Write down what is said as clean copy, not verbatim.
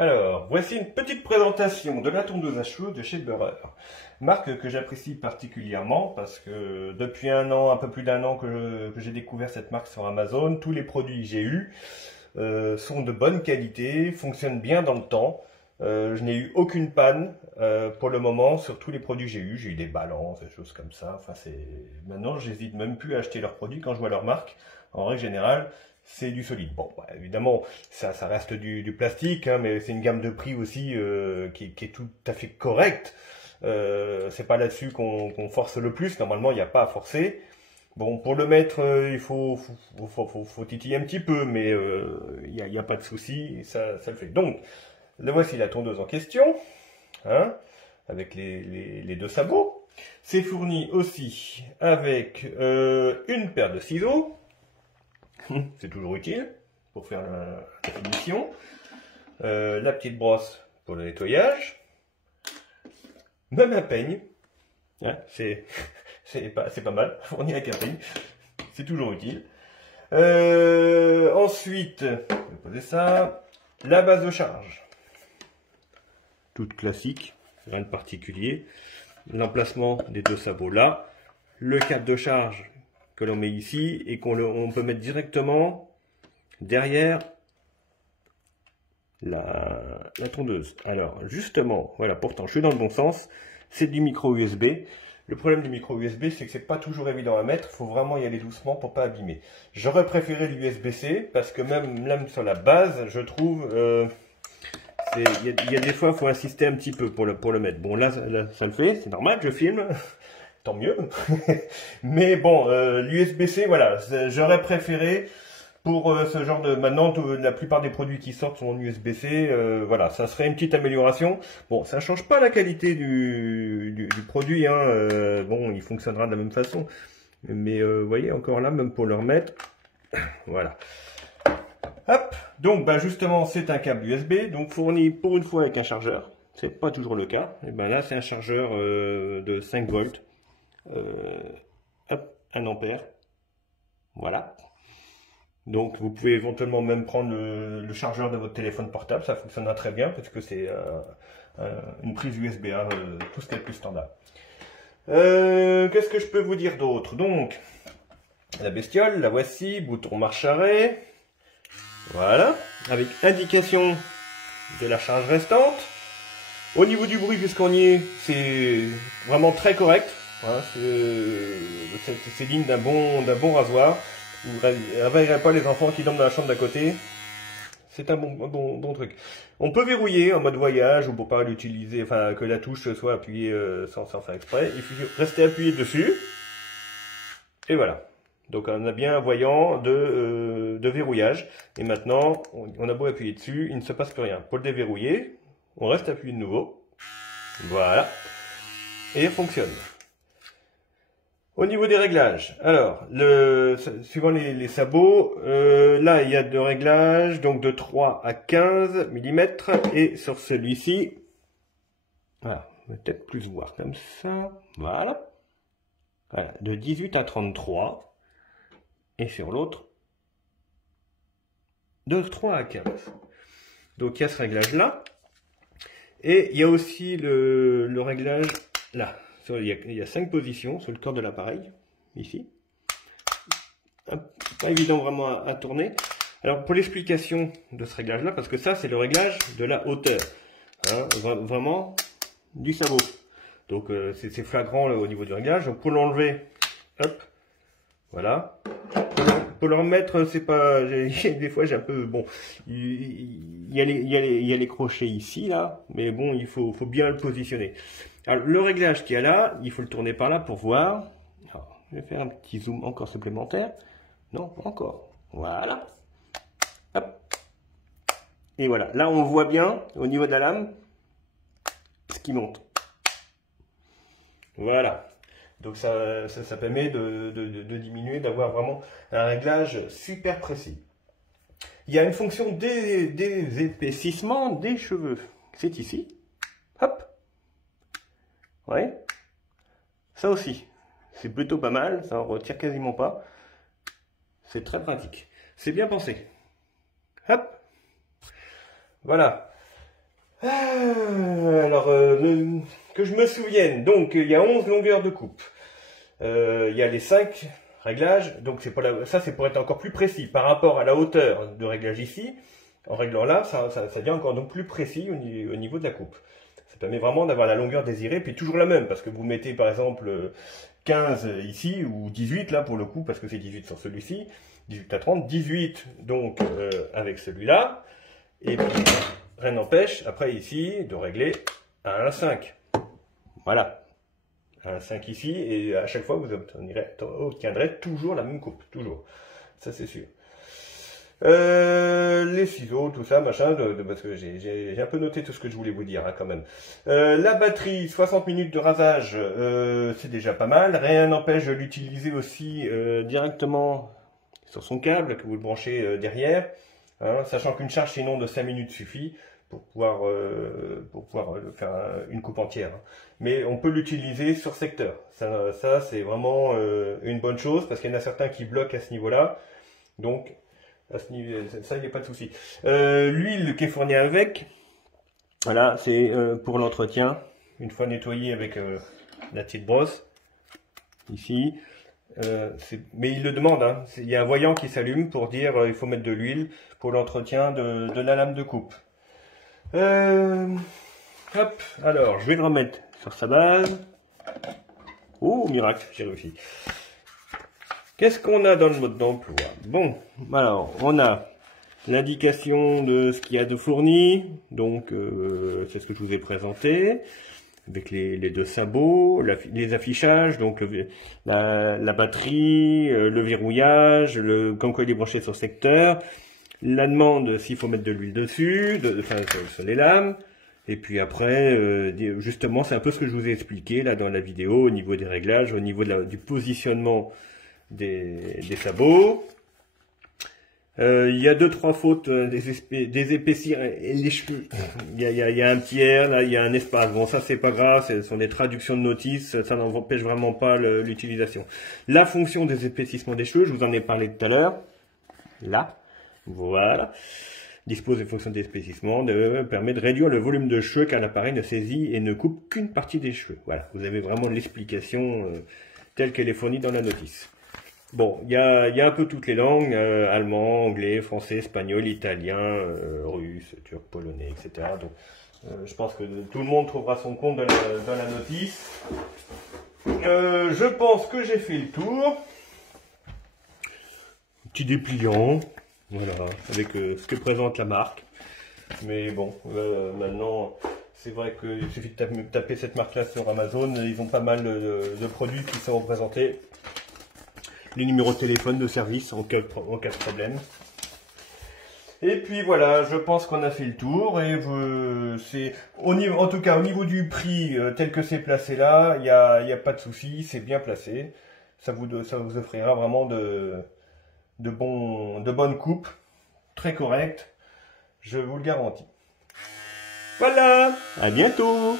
Alors, voici une petite présentation de la tondeuse à cheveux de chez Burr. Marque que j'apprécie particulièrement parce que depuis un an, un peu plus d'un an que j'ai découvert cette marque sur Amazon, tous les produits que j'ai eus sont de bonne qualité, fonctionnent bien dans le temps. Je n'ai eu aucune panne pour le moment sur tous les produits que j'ai eus. J'ai eu des balances, des choses comme ça. Enfin, maintenant, j'hésite même plus à acheter leurs produits quand je vois leur marque. En règle générale, c'est du solide. Bon, bah, évidemment, ça reste du plastique, hein, mais c'est une gamme de prix aussi qui est tout à fait correcte. C'est pas là-dessus qu'on force le plus. Normalement, il n'y a pas à forcer. Bon, pour le mettre, il faut titiller un petit peu, mais il n'y a pas de souci, ça le fait. Donc, là voici la tondeuse en question, hein, avec les deux sabots. C'est fourni aussi avec une paire de ciseaux. C'est toujours utile pour faire la finition. La petite brosse pour le nettoyage. Même un peigne. Hein, c'est pas mal. Fourni avec un peigne. C'est toujours utile. Ensuite, je vais poser ça. La base de charge. Toute classique. Rien de particulier. L'emplacement des deux sabots là. Le câble de charge que l'on met ici et on peut mettre directement derrière la tondeuse. Alors justement, voilà, pourtant je suis dans le bon sens, c'est du micro USB. Le problème du micro USB, c'est que c'est pas toujours évident à mettre, il faut vraiment y aller doucement pour pas abîmer. J'aurais préféré l'USB-C parce que même sur la base, je trouve, il y a des fois, il faut insister un petit peu pour le mettre. Bon là ça le fait, c'est normal, je filme. Tant mieux. Mais bon, l'USB-C, voilà, j'aurais préféré pour ce genre de... Maintenant, la plupart des produits qui sortent sont en USB-C. Voilà, ça serait une petite amélioration. Bon, ça change pas la qualité du produit. Hein, bon, il fonctionnera de la même façon. Mais vous voyez, encore là, même pour le remettre, voilà. Hop, donc bah, justement, c'est un câble USB, donc fourni pour une fois avec un chargeur. C'est pas toujours le cas. Et ben là, c'est un chargeur de 5 volts. Hop, 1 ampère, voilà. Donc vous pouvez éventuellement même prendre le chargeur de votre téléphone portable, ça fonctionnera très bien parce que c'est une prise USB-A, tout ce qui est le plus standard. Qu'est-ce que je peux vous dire d'autre? Donc la bestiole, la voici, bouton marche-arrêt, voilà, avec indication de la charge restante. Au niveau du bruit, puisqu'on y est, c'est vraiment très correct. Voilà, c'est digne d'un bon rasoir. Vous ne réveillerez pas les enfants qui dorment dans la chambre d'à côté. C'est un bon truc. On peut verrouiller en mode voyage ou pour pas l'utiliser, enfin que la touche soit appuyée sans faire exprès. Il faut rester appuyé dessus. Et voilà. Donc on a bien un voyant de verrouillage. Et maintenant, on a beau appuyer dessus, il ne se passe plus rien. Pour le déverrouiller, on reste appuyé de nouveau. Voilà. Et il fonctionne. Au niveau des réglages, alors, suivant les sabots, là il y a de réglages donc de 3 à 15 mm et sur celui-ci, voilà, on va peut-être plus voir comme ça, voilà, de 18 à 33 et sur l'autre, de 3 à 15. Donc il y a ce réglage là et il y a aussi le réglage là. Il y a 5 positions sur le corps de l'appareil, ici. Pas évident vraiment à tourner. Alors pour l'explication de ce réglage là, parce que ça c'est le réglage de la hauteur, hein, vraiment du sabot. Donc c'est flagrant là, au niveau du réglage. Donc pour l'enlever, hop, voilà. Pour le remettre, c'est pas. Des fois j'ai un peu. Bon, il y a les crochets ici, là, mais bon, il faut bien le positionner. Alors le réglage qu'il y a là, il faut le tourner par là pour voir. Alors, je vais faire un petit zoom encore supplémentaire. Non, pas encore. Voilà. Hop. Et voilà. Là, on voit bien, au niveau de la lame, ce qui monte. Voilà. Donc ça permet de diminuer, d'avoir vraiment un réglage super précis. Il y a une fonction d'épaississement des cheveux. C'est ici. Hop. Ouais. Ça aussi. C'est plutôt pas mal. Ça en retire quasiment pas. C'est très pratique. C'est bien pensé. Hop. Voilà. Alors, que je me souvienne, donc il y a 11 longueurs de coupe. Il y a les 5 réglages, donc c'est pour ça c'est pour être encore plus précis par rapport à la hauteur de réglage ici. En réglant là, ça devient encore donc plus précis au niveau de la coupe. Ça permet vraiment d'avoir la longueur désirée, puis toujours la même, parce que vous mettez par exemple 15 ici, ou 18 là pour le coup, parce que c'est 18 sur celui-ci, 18 à 30, 18 donc avec celui-là, et puis rien n'empêche, après ici, de régler à 1,5. Voilà. À 1,5 ici, et à chaque fois vous obtiendrez toujours la même coupe, toujours. Ça c'est sûr. Les ciseaux, tout ça, machin, parce que j'ai un peu noté tout ce que je voulais vous dire hein, quand même. La batterie, 60 minutes de rasage, c'est déjà pas mal. Rien n'empêche de l'utiliser aussi directement sur son câble, que vous le branchez derrière, hein, sachant qu'une charge sinon de 5 minutes suffit pour pouvoir faire une coupe entière. Hein. Mais on peut l'utiliser sur secteur. Ça c'est vraiment une bonne chose, parce qu'il y en a certains qui bloquent à ce niveau-là. Donc, à ce niveau, ça, il n'y a pas de souci. L'huile qui est fournie avec, voilà, c'est pour l'entretien, une fois nettoyé avec la petite brosse, ici. Mais il le demande, hein. Il y a un voyant qui s'allume pour dire il faut mettre de l'huile pour l'entretien de la lame de coupe. Hop, alors je vais le remettre sur sa base. Oh, miracle, j'ai réussi. Qu'est-ce qu'on a dans le mode d'emploi? Bon, alors, on a l'indication de ce qu'il y a de fourni, donc c'est ce que je vous ai présenté, avec les deux sabots, les affichages, donc la batterie, le verrouillage, comme quoi il est branché sur secteur, la demande s'il faut mettre de l'huile dessus, sur les lames, et puis après, justement, c'est un peu ce que je vous ai expliqué là dans la vidéo, au niveau des réglages, au niveau du positionnement des sabots. Il y a 2-3 fautes, des épaissir et les cheveux. Il y a un tiers, là, il y a un espace. Bon, ça c'est pas grave, ce sont des traductions de notices, ça n'empêche vraiment pas l'utilisation. La fonction des épaississements des cheveux, je vous en ai parlé tout à l'heure. Là, voilà. Dispose des fonctions d'épaississement, permet de réduire le volume de cheveux car l'appareil ne saisit et ne coupe qu'une partie des cheveux. Voilà, vous avez vraiment l'explication telle qu'elle est fournie dans la notice. Bon, il y a un peu toutes les langues, allemand, anglais, français, espagnol, italien, russe, turc, polonais, etc. Donc, je pense que tout le monde trouvera son compte dans la notice. Je pense que j'ai fait le tour. Petit dépliant, voilà, avec ce que présente la marque. Mais bon, maintenant, c'est vrai qu'il suffit de taper cette marque-là sur Amazon, ils ont pas mal de produits qui sont représentés. Les numéros de téléphone de service en cas de problème. Et puis voilà, je pense qu'on a fait le tour. Et en tout cas, au niveau du prix tel que c'est placé là, il n'y a pas de souci, c'est bien placé. Ça vous offrira vraiment de bonnes coupes, très correctes, je vous le garantis. Voilà, à bientôt.